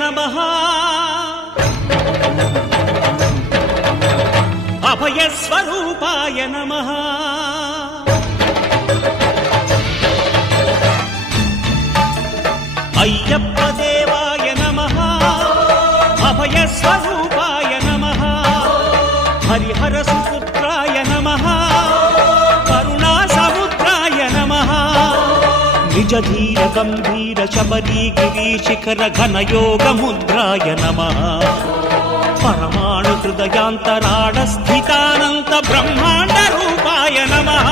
नमः अभयस्वरूपाय नमः अय्यप्पदेवाय नमः अभयस्वरूपाय नमः हरिहरसुपुत्राय नमः करुणासमुद्राय नमः निजधीर गम्भीर शबरीगिरीशिखर घनयोगमुद्राय नमः परमाणु हृदयान्तराळ स्थितानन्त ब्रह्माण्ड रूपाय नमः